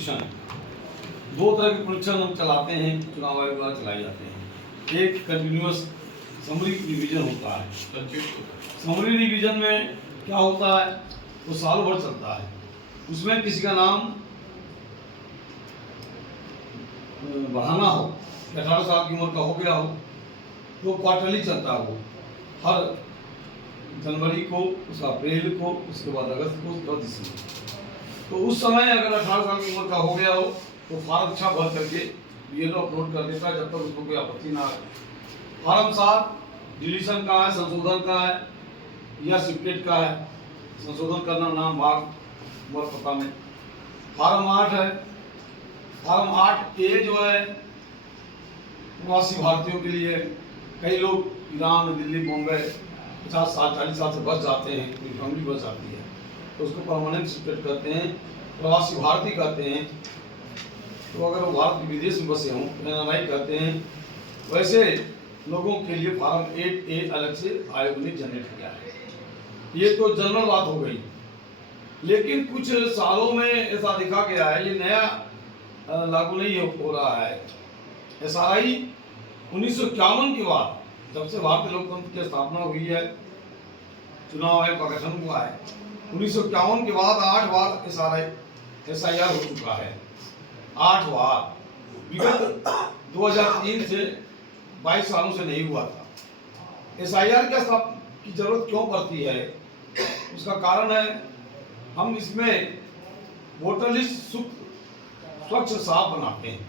दो तरह के परीक्षण हम चलाते हैं, चुनाव आयोग द्वारा चलाए जाते हैं। एक कंटिन्यूअस समरी रिवीजन होता है। समरी रिवीजन में क्या होता है, वो साल भर चलता है। उसमें किसी का नाम बढ़ाना हो, 18 साल की उम्र का हो गया हो, तो क्वार्टरली चलता है। वो हर जनवरी को, उसका अप्रैल को, उसके बाद अगस्त को, उसके बाद दिसंबर। तो उस समय अगर 18 साल की उम्र का हो गया हो तो फार्म 6 भर करके बीएलओ अपलोड कर देता है, जब तक उसको कोई आपत्ति ना आए। फार्म 7 डिलीशन का है, संशोधन का है या शिफ्टेड का है, संशोधन करना नाम, भाग, उम्र, पता में। फार्म 8 है। फार्म 8 ए जो है प्रवासी भारतीयों के लिए। कई लोग ईरान, दिल्ली, बॉम्बे 50 साल 40 साल से बच जाते हैं, पूरी फैमिली बच जाती है, तो उसको परमानेंट शिफ्टेड करते हैं, प्रवासी भारतीय कहते हैं। तो अगर वो भारत के विदेश में बसे हों तो एनआरआई कहते हैं। वैसे लोगों के लिए फार्म 8A अलग से आयोग ने जनरेट किया है। ये तो जनरल बात हो गई। लेकिन कुछ सालों में ऐसा देखा गया है, ये नया लागू नहीं हो रहा है। एसआरआई 1951 के बाद, जब से भारतीय लोकतंत्र की स्थापना हुई है, चुनाव आयोग का गठन हुआ है, 1951 के बाद 8 बार एसआईआर हो चुका है। 8 बार। विगत 2003 से 22 सालों से नहीं हुआ था। एसआईआर की जरूरत क्यों पड़ती है, उसका कारण है हम इसमें वोटर लिस्ट स्वच्छ साफ बनाते हैं।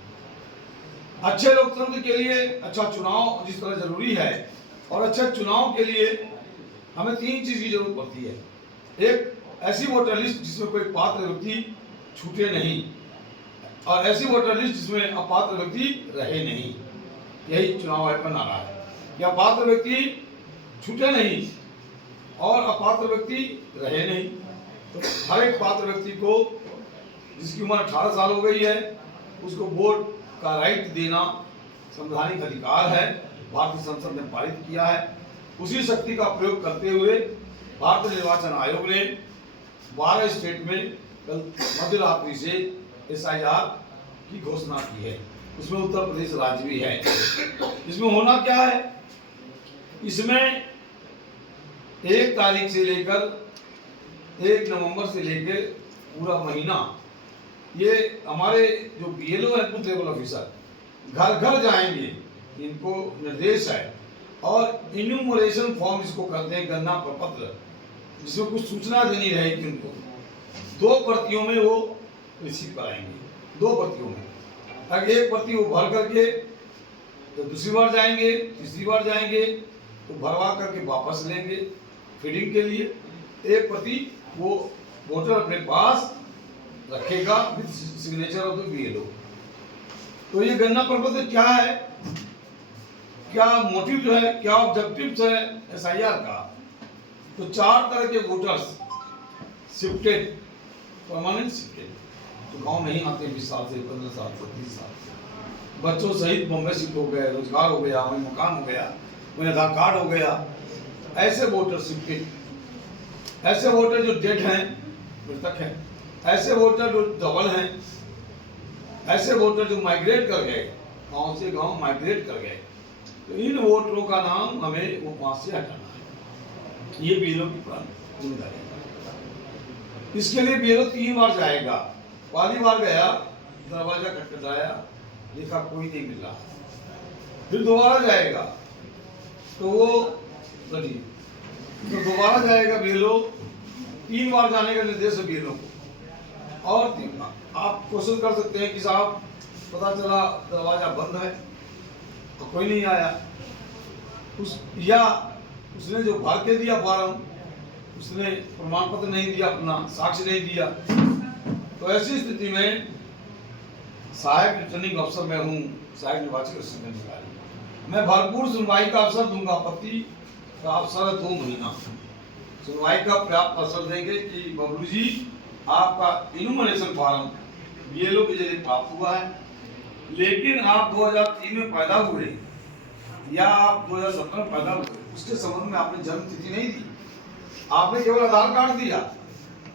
अच्छे लोकतंत्र के लिए अच्छा चुनाव जिस तरह जरूरी है, और अच्छे चुनाव के लिए हमें 3 चीज की जरूरत पड़ती है। एक, ऐसी वोटर लिस्ट जिसमें कोई पात्र व्यक्ति छूटे नहीं, और ऐसी वोटर लिस्ट जिसमें अपात्र व्यक्ति रहे नहीं। यही चुनाव आयोग का नारा है कि अपात्र व्यक्ति छूटे नहीं और अपात्र व्यक्ति रहे नहीं। तो हर एक पात्र व्यक्ति को, जिसकी उम्र 18 साल हो गई है, उसको वोट का राइट देना संवैधानिक अधिकार है, भारतीय संसद ने पारित किया है। उसी शक्ति का प्रयोग करते हुए भारतीय निर्वाचन आयोग ने 12 स्टेट में कल मध्य रात्रि से एसआईआर की घोषणा की है। उसमें उत्तर प्रदेश राज्य भी है। इसमें होना क्या है, इसमें 1 तारीख से लेकर 1 नवंबर से लेकर पूरा महीना ये हमारे जो बीएलओ है, बूथ लेवल ऑफिसर, घर घर जाएंगे। इनको निर्देश है, और इन्यूमरेशन फॉर्म इसको करते हैं, गणना प्रपत्र, जिसमें कुछ सूचना देनी रहेगी उनको। 2 प्रतियों में वो रिसीव कराएंगे, 2 प्रतियों में। अगर एक प्रति वो भर करके तो दूसरी बार जाएंगे, तीसरी बार जाएंगे, तो भरवा करके वापस लेंगे फीडिंग के लिए। एक प्रति वो वोटर अपने पास रखेगा with signature of the BLO. तो ये गणना प्रपत्र क्या है, क्या मोटिव जो है, क्या ऑब्जेक्टिव्स है एसआईआर का, तो 4 तरह के वोटर्स शिफ्टेड, परमानेंट शिफ्टेड, तो गांव नहीं आते 20 साल से, 15 साल से, 30 साल से, बच्चों सहित बॉम्बे शिफ्ट हो गए, रोजगार हो गया, वहीं मकान हो गया, वहीं आधार कार्ड हो गया, ऐसे वोटर शिफ्टेड। ऐसे वोटर जो डेड हैं, मृतक हैं, ऐसे वोटर जो डबल हैं, ऐसे वोटर जो माइग्रेट कर गए, गांव से गांव माइग्रेट कर गए, तो इन वोटरों का नाम हमें वहां से हटाना है। ये बीएलओ की जिम्मेदारी है। इसके लिए बीएलओ 3 बार जाएगा। पहली बार गया, दरवाजा खटखटाया, देखा कोई नहीं मिल रहा। फिर दोबारा जाएगा, तो वो तो दोबारा जाएगा बीएलओ। 3 बार जाने का निर्देश है बीएलओ को। और आप क्वेश्चन कर सकते हैं कि साहब पता चला दरवाजा बंद है तो कोई नहीं आया, या उसने जो भर के दिया फॉर्म, उसने प्रमाण पत्र नहीं दिया, अपना साक्ष्य नहीं दिया, तो ऐसी स्थिति में सहायक रिटर्निंग अफसर मैं हूँ, सहायक निर्वाचन अधिकारी, मैं भरपूर सुनवाई का अवसर दूंगा। आपत्ति का अवसर है 2 महीना, सुनवाई का पर्याप्त अवसर देंगे कि बबलू जी, आपका इन्यूमरेशन फॉर्म बीएलओ के जरिए प्राप्त हुआ है, लेकिन आप 2003 में पैदा हुए या आप 2017 में पैदा हुए, उसके संबंध में आपने जन्म तिथि नहीं दी, आपने केवल आधार कार्ड दिया।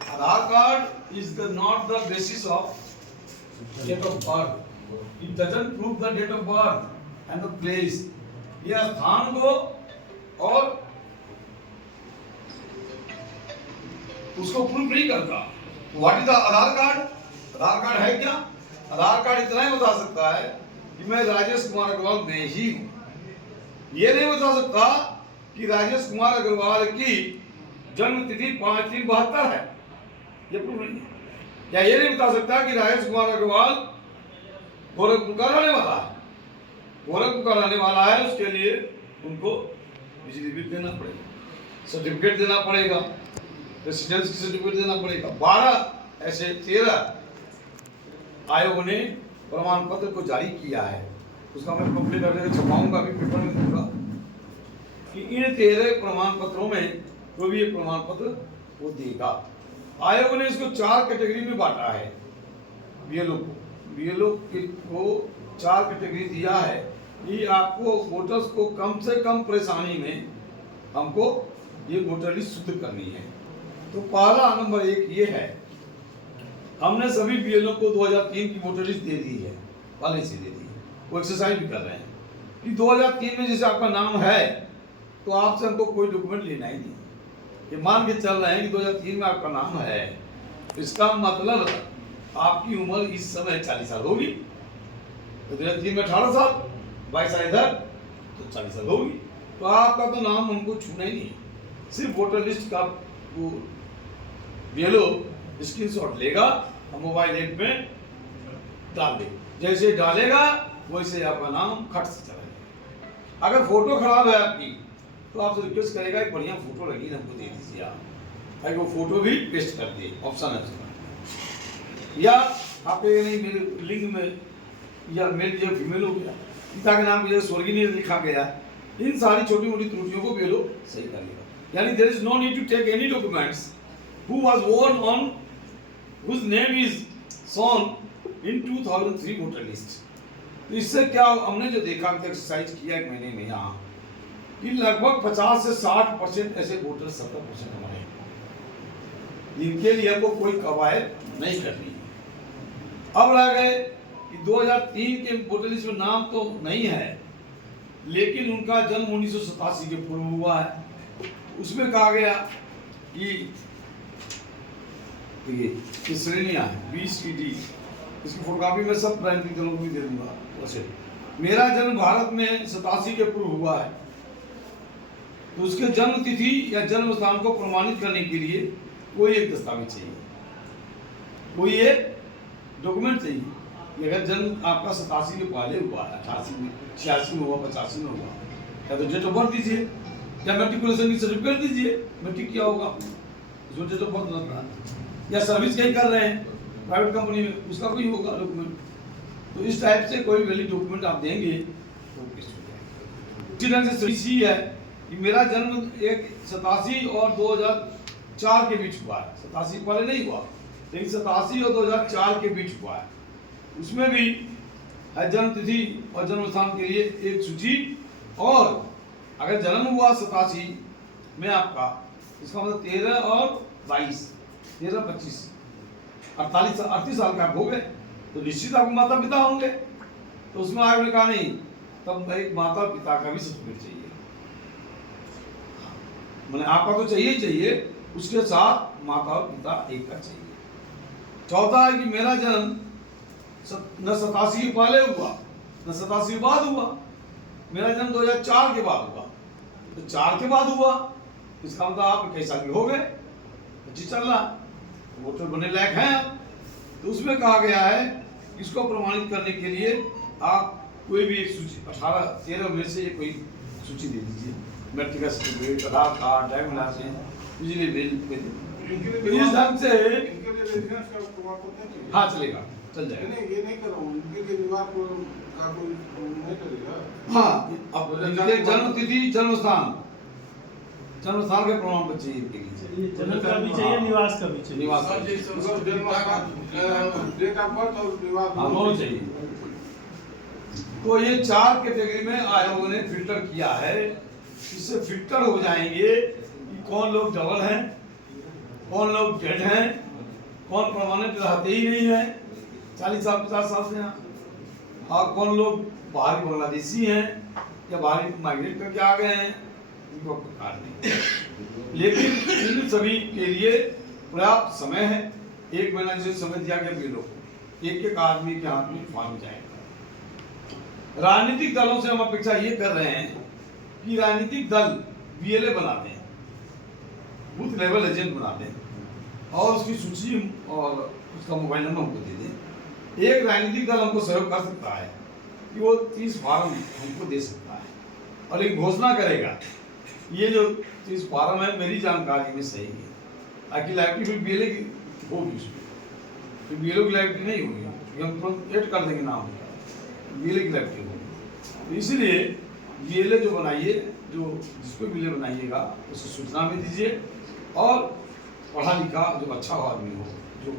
Aadhaar card is not the basis of date of birth, it doesn't prove the date of birth and the place. ये स्थान को और उसको प्रूव नहीं करता। What is the Aadhaar card? Aadhaar card है क्या? आधार कार्ड इतना ही बता सकता है कि मैं राजेश कुमार अग्रवाल में ही हूं। ये नहीं बता सकता कि राजेश कुमार अग्रवाल की जन्म तिथि 5/3/72 है, ये प्रूव नहीं है। या ये नहीं बता सकता कि राजेश कुमार अग्रवाल गोरखपुर का रहने वाला है। गोरखपुर का रहने वाला है, उसके लिए उनको बिजली बिल देना पड़ेगा, सर्टिफिकेट देना पड़ेगा, रेसिडेंस की सर्टिफिकेट देना पड़ेगा। 12 ऐसे 13 आयोग ने प्रमाण पत्र को जारी किया है। उसका मैं कंप्लीट करके छपाऊंगा भी, पेपर में दूंगा कि इन 13 प्रमाण पत्रों में कोई भी प्रमाण पत्र वो देगा। आयोग ने इसको 4 कैटेगरी में बांटा है। बीएलओ को 4 कैटेगरी दिया है कि आपको वोटर्स को कम से कम परेशानी में हमको ये वोटर लिस्ट शुद्ध करनी है। तो पहला नंबर 1 ये है, हमने सभी बीएलओ को 2003 की वोटर लिस्ट दे दी है, पहले से दे दी है। वो एक्सरसाइज भी कर रहे हैं कि 2003 में जैसे आपका नाम है तो आपसे हमको कोई डॉक्यूमेंट लेना ही नहीं। ये मान के चल रहे हैं कि 2003 में आपका नाम है, इसका मतलब आपकी उम्र इस समय 40 साल होगी। तो 2003 में 18 साल, 22 साल इधर, तो 40 साल होगी। तो आपका तो नाम हमको छूना ही नहीं। सिर्फ वोटर लिस्ट का वो बीएलओ स्क्रीनशॉट लेगा और मोबाइल ऐप में डाल दे। जैसे डालेगा वैसे आपका नाम खट से चला जाएगा। अगर फोटो खराब है आपकी तो आपसे रिक्वेस्ट करेगा एक बढ़िया फोटो लगी हमको दे दीजिए आप, ताकि वो फोटो भी पेस्ट कर दे, ऑप्शन है उसका। या आप नहीं मेरे लिंक में या मेल जो फीमेल हो गया, पिता के नाम जो स्वर्गीय नहीं लिखा गया, इन सारी छोटी मोटी त्रुटियों को बीएलओ सही कर लेगा। यानी there is no need to take any documents who was born on whose name is shown in 2003 voter list. तो इससे क्या हमने जो देखा एक्सरसाइज किया 1 महीने में यहाँ कि लगभग 50 से 60% ऐसे वोटर 70% हमारे, जिनके लिए हमको कोई कवायद नहीं करनी है। अब रह गए कि 2003 के वोटर लिस्ट में नाम तो नहीं है, लेकिन उनका जन्म 1987 के पूर्व हुआ है। उसमें कहा गया कि ये श्रेणियां हैं BCD, इसकी फोटोकॉपी मैं सब प्राइमरी दलों को भी दे दूंगा। वैसे मेरा जन्म भारत में 87 के पूर्व हुआ है, तो उसके जन्म तिथि या जन्म स्थान को प्रमाणित करने के लिए कोई एक दस्तावेज चाहिए, कोई एक डॉक्यूमेंट चाहिए। अगर जन्म आपका 87 के पहले हुआ है, 88 में, 86 में हुआ, 85 में हुआ, या तो डेट ऑफ बर्थ दीजिए या मैट्रिकुलेशन की सर्टिफिकेट दीजिए। मैट्रिक क्या होगा उसमें डेट ऑफ बर्थ रहता है, या सर्विस कहीं कर रहे हैं प्राइवेट कंपनी में, उसका कोई होगा डॉक्यूमेंट। तो इस टाइप से कोई वैलिड डॉक्यूमेंट आप देंगे तो इसी ढंग से सी है कि मेरा जन्म 87 और 2004 के बीच हुआ है। 87 पहले नहीं हुआ, लेकिन 87 और 2004 के बीच हुआ है। उसमें भी है जन्म तिथि और जन्म स्थान के लिए एक सूची। और अगर जन्म हुआ 87 में आपका, इसका मतलब 13 और 22, 13, 25, 38 साल का आप हो गए, तो निश्चित आपके माता पिता होंगे। तो उसमें आगे ने कहा नहीं, तब एक माता पिता का भी सर्टिफिकेट चाहिए। मैंने आपका तो चाहिए, उसके साथ माता और पिता एक का चाहिए। चौथा है कि मेरा जन्म न 87 के पहले हुआ न 87 के बाद हुआ, मेरा जन्म 2004 के बाद हुआ। तो 4 के बाद हुआ, इसका मतलब आप 21 साल के हो गए, 25 चल रहा, वोटर बनने लायक हैं आप। तो उसमें कहा गया है इसको प्रमाणित करने के लिए आप कोई भी एक सूची 18-13 में से कोई सूची दे दीजिए। मैट्रिक का सर्टिफिकेट, आधार कार्ड, ड्राइविंग लाइसेंस, बिजली बिल। इस ढंग से हाँ चलेगा, चल जाएगा। ये नहीं कर रहा हूँ, उनके विवाह को का कोई नहीं करेगा। हाँ, अब जन्म तिथि, जन्म स्थान के प्रमाण पत्र चाहिए इनके लिए। जन्म का भी चाहिए, निवास का भी चाहिए। निवास डेट ऑफ बर्थ और विवाह दोनों चाहिए। तो ये 4 कैटेगरी में आयोग ने फिल्टर किया है। इससे फिल्टर हो जाएंगे कि कौन लोग डबल हैं, कौन लोग डेड हैं, कौन परमानेंट रहते ही नहीं है, 40 साल 50 साल से यहाँ। और कौन लोग बाहरी बांग्लादेशी हैं या बाहरी माइग्रेट करके आ गए हैं, इनको कार नहीं। लेकिन इन सभी के लिए पर्याप्त समय है, 1 महीना जैसे समय दिया गया बीएलओ को, एक आदमी के हाथ में फॉर्म जाएगा। राजनीतिक दलों से हम अपेक्षा ये कर रहे हैं कि राजनीतिक दल बीएलए बनाते हैं, बूथ लेवल एजेंट बनाते हैं, और उसकी सूची और उसका मोबाइल नंबर हमको दे दें। एक राजनीतिक दल हमको सहयोग कर सकता है कि वो 30 फार्म हमको दे सकता है और एक घोषणा करेगा ये जो 30 फार्म है मेरी जानकारी में सही है, ताकि लाइब्रेरी फिर बीएलए की होगी, उसमें फिर बीएलओ की लाइब्रेरी नहीं होगी, क्योंकि हम तुरंत ऐड कर देंगे नाम, बीएलए की लाइब्रेरी होगी। तो इसलिए बीएलए जो बनाइए, जो जिसको बीएलए बनाइएगा उसे सूचना भी दीजिए, और पढ़ा लिखा जो अच्छा आदमी हो, जो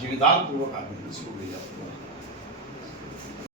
जिम्मेदार पूर्वक आदमी, इसको भेजा।